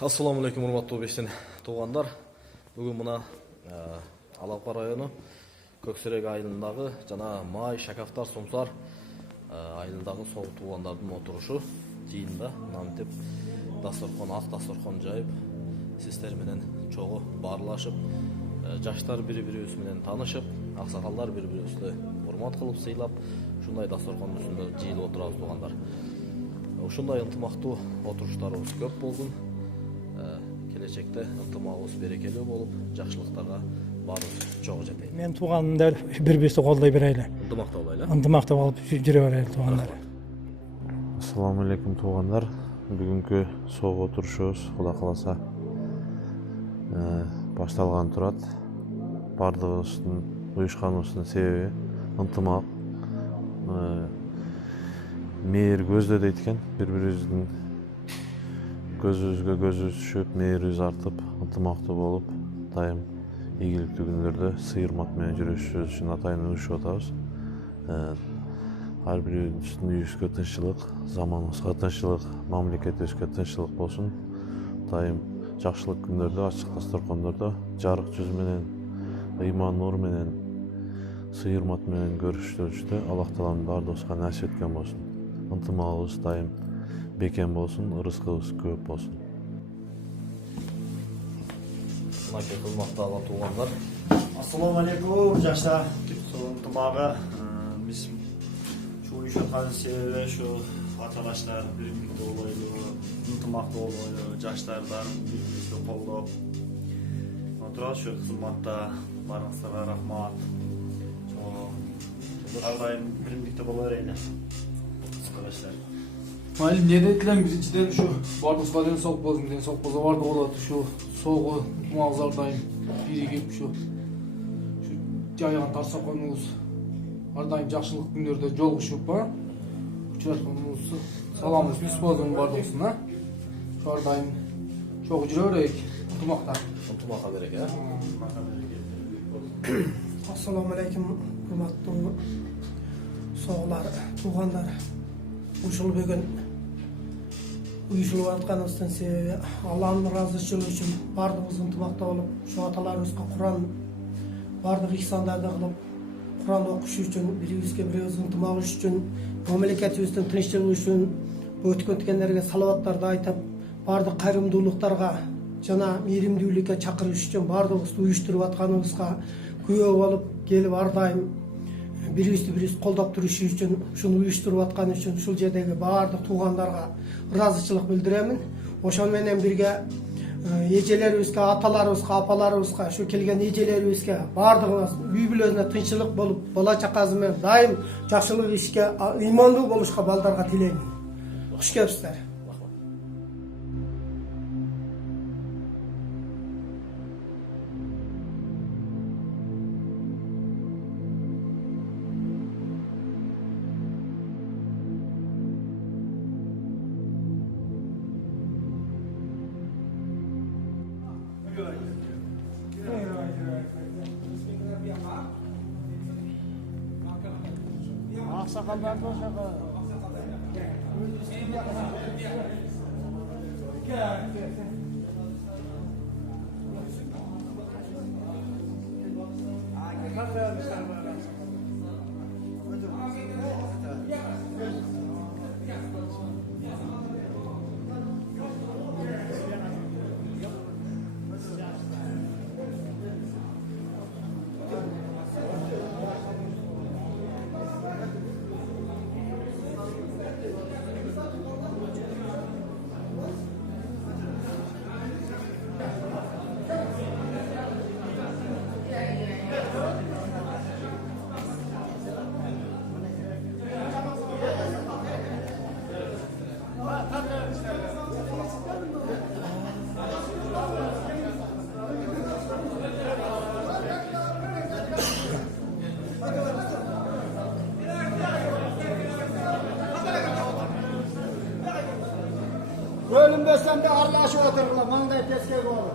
Assalamu alaikum, урматтуу бештен туугандар. Бүгүн мына Алапка району Көксөрөк айылындагы жана Май, Шакафтар, Сумсар айылындагы согу туугандардын отурушу жыйында мынантип дасторкон, ак дасторкон жайып, сиздер менен чогуу баарлашып, жаштар бири-бирибиз менен таанышып, аксакалдар бири-бирибизди урмат кылып, сыйлап, ушундай дасторкондун үстүндө жыйылып отурабыз туугандар. Ушундай ынтымактуу отуруштарыбыз көп болдун. Келечекте ынтымагыбыз берекелүү болуп, жакшылыктарга баарыбыз чогуу жетейли. Мен тууганымдар бири-бирибизди колдой берели. Ынтымакта болайлы. Ынтымакта болуп жүрө берели туугандар. Assalamu alaikum туугандар. Бүгүнкү согу отурушубуз Кудай кааласа башталган турат. Бардыгыбыздын уюшканыбыздын себеби ынтымак, мейир көздө дейт экен. Бири-бирибиздин көзүбүзгө көзүбүз түшүп, мейирибиз артып, ынтымактуу болуп, дайым ийгиликтүү күндөрдө сый-урмат менен жүрүшүбүз үчүн атайын урушуп атабыз. Ар бирибиздин үйүбүзгө тынччылык, заманыбызга тынччылык, мамлекетибизге тынччылык болсун. Дайым жакшылык күндөрдө, ачык дасторкондордо жарык жүз менен, ыйман нур менен, сый-урмат менен көрүштүрүштү. Аллах тааланын баардыгыбызга насип эткен болсун. Ынтымагыбыз дайым бекен болсун, ырыскыбыз көп болсун. Мынакей кызматтагы туугандар. Assalamu alaikum жаштар. Ынтымагы биз şu уюшаткан себеби şu аталаштар биримдикте болойлу, ынтымактуу болойлу, жаштардан бири-бирибизди колдоп отурабыз. Şu кызматта барыңыздарга рахмат. Ар дайым биримдикте боло берели. Arkadaşlar. Malum ne dediler birinciden şu bardığımızga den soğuk bozun, den soğuk boza vardı oladı şu soğuğu mağazardayım biri gelip şu jayan tarsakonumuz ardayım jakşılık günlerde joluguşup ba uçuratkanımız salamız biz bozun bardığımızın ha şu ardayım çok жүрө берейик ынтымакта Ынтымакка береке. Assalamu alaikum hurmattуу soğular, tuğanlar. Ушул бүгүн уюшулуп атканыбыздын себеби Алланын ыраазычылыгы үчүн баардыгыбыз ынтымакта болуп, ушу аталарыбызга Куран баардык ихсандарды кылып, Куран окуш үчүн, бирибизге бирибиз ынтымагыбыз үчүн, мамлекетибиздин тынччылыгы үчүн өткөндөргө салаваттарды айтып, баардык кайрымдуулуктарга жана мээримдүүлүккө чакырыш үчүн баардыгыбызды уюштуруп атканыбызга күбө болуп келип ар дайым бирибизди бирибиз колдоп турушу үчүн, ушуну уюштуруп аткан үчүн ушул жердеги баардык туугандарга ыраазычылык билдиремин. Ошону менен бирге эжелерибизге, аталарыбызга, апаларыбызга, ушу келген эжелерибизге баардыгыбыз үй бүлөсүнө тынччылык болуп, бала чакасы менен дайым жакшылык ишке, ыймандуу болушка балдарга тилеймин. Куш келипсиздер. Aksakallar da uşağı. Bölüm beslemde arlaşıp otururlar. Manday tezkek olur.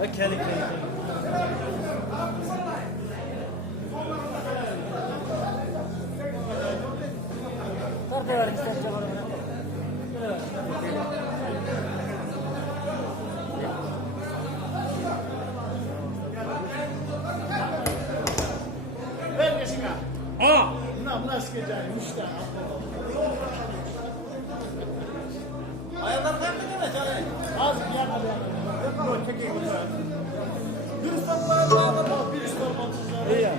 Keling. Ver yaşına. Buna sıkacağım. İşte. Ayaklar kalktı değil mi canım? Az bir yana bir yana. Yok çekeyim. Bir üstad bağlı, bir üstad bağlı. İyi ya.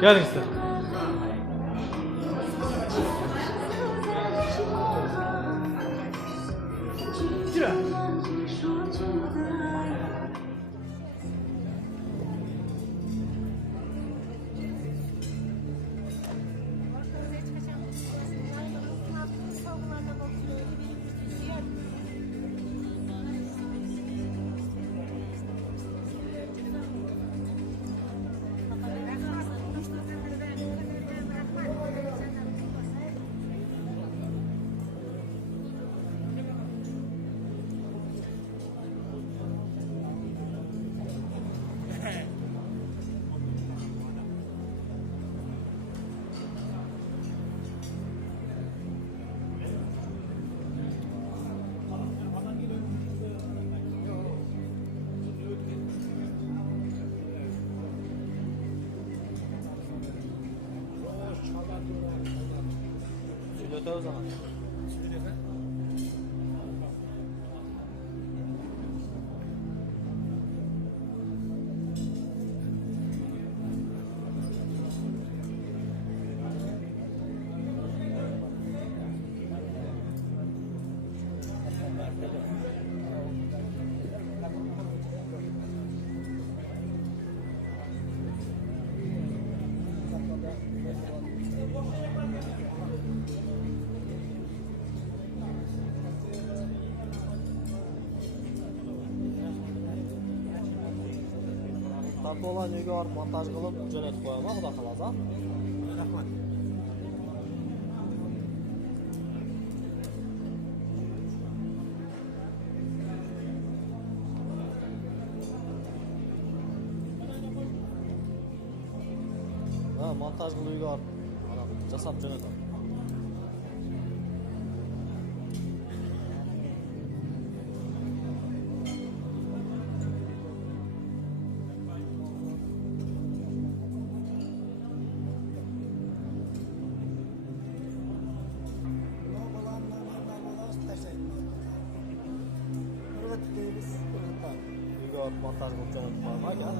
Gelin size. Öte o zaman. Tatlı olan uyga borib montaj qilib jo'natib qo'yaman, xudo xolasa. Rahmat. montaj qilib uyga olib jasab jo'nataman. Uyga olib montaj qilib jo'nataman aka.